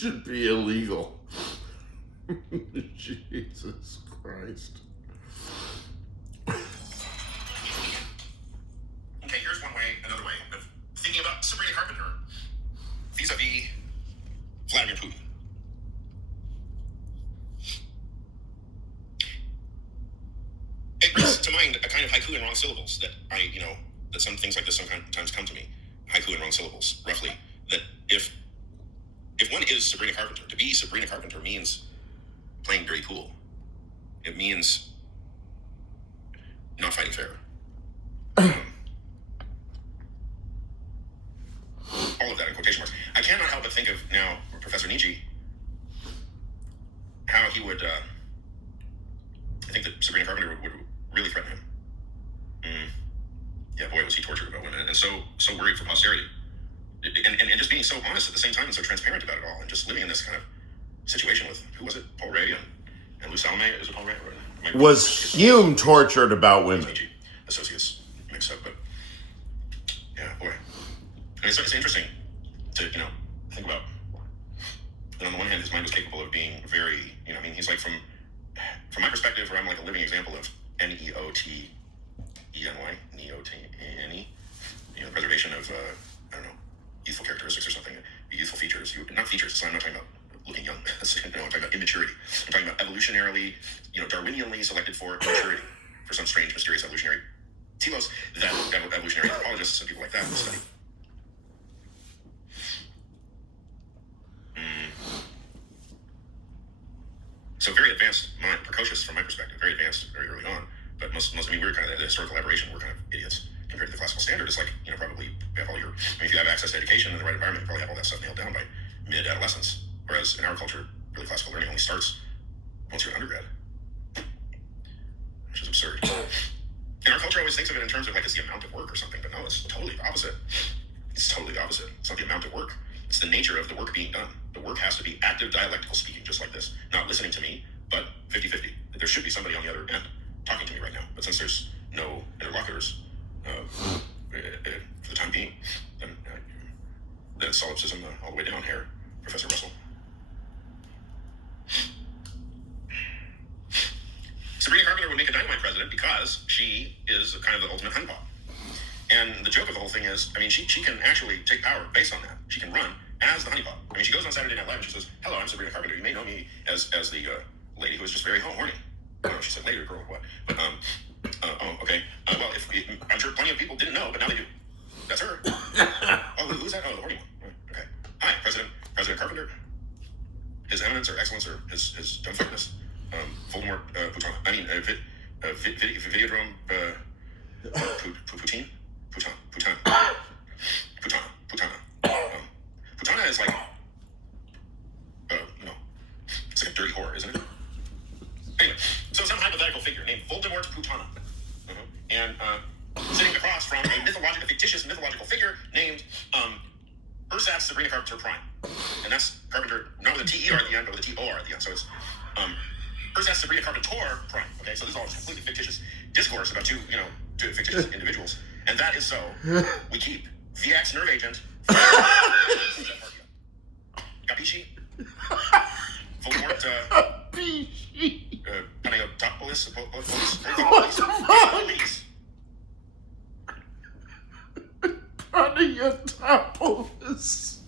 should be illegal. Jesus Christ. Okay, here's another way of thinking about Sabrina Carpenter vis-a-vis Vladimir Putin. It brings to mind a kind of haiku in wrong syllables that that some things like this sometimes come to me. Haiku in wrong syllables, roughly. That if one is Sabrina Carpenter, to be Sabrina Carpenter means playing very cool. It means not fighting fair. All of that in quotation marks. I cannot help but think of now Professor Nietzsche, how he would, I think that Sabrina Carpenter would really threaten him. Yeah, boy, was he tortured about women, and so worried for posterity. And just being so honest at the same time and so transparent about it all, and just living in this kind of situation with, who was it? Paul Ray and Lou Salome. Is it Paul Ray? Was Hume tortured about women? Nietzsche associates mixed up, but yeah, boy. And it's interesting to, think about that. On the one hand, his mind was capable of being very, he's like, from my perspective, I'm like a living example of Neoteny, Neoteny, the preservation of, youthful characteristics or something, youthful features. Not features, so I'm not talking about looking young. I'm talking about immaturity. I'm talking about evolutionarily, Darwinianly selected for immaturity, for some strange, mysterious evolutionary telos that evolutionary anthropologists and people like that will study. So very advanced mind, precocious from my perspective, very advanced very early on. But most we're kind of the historical elaboration, we're kind of idiots compared to the classical standard. It's like, probably you have all your, if you have access to education and the right environment, you probably have all that stuff nailed down by mid-adolescence. Whereas in our culture, really classical learning only starts once you're an undergrad, which is absurd. And our culture always thinks of it in terms of like it's the amount of work or something, but no, it's totally the opposite. It's totally the opposite. It's not the amount of work. It's the nature of the work being done. The work has to be active dialectical speaking, just like this. Not listening to me, but 50-50. There should be somebody on the other end talking to me right now. But since there's no interlocutors for the time being, then it's solipsism all the way down here, Professor Russell. Sabrina Carpenter would make a dynamite president because she is kind of the ultimate honeypot. And the joke of the whole thing is, she can actually take power based on that. She can run as the honeypot. She goes on Saturday Night Live and she says, "Hello, I'm Sabrina Carpenter. You may know me as the lady who is just very horny." She said later, girl, what? But, okay. Well, I'm sure plenty of people didn't know, but now they do. That's her. Oh, who's that? Oh, the horny one. Okay. Hi, President Carpenter. His eminence or excellence or his dumbfuckness. Voldemort, Putana. Videodrome, Poutine? Putana. Putana is like, it's like a dirty whore, isn't it? Anyway, so some hypothetical figure named Voldemort Putana. And sitting across from a fictitious mythological figure named Ersatz Sabrina Carpenter Prime. And that's Carpenter, not with a T-E-R at the end, but with a T-O-R at the end. So it's Ersatz Sabrina Carpenter Prime. Okay, so this is all completely fictitious discourse about two fictitious individuals. And that is so we keep VX nerve agent Capisci? Voldemort, Panayotopoulos, Panayotopoulos.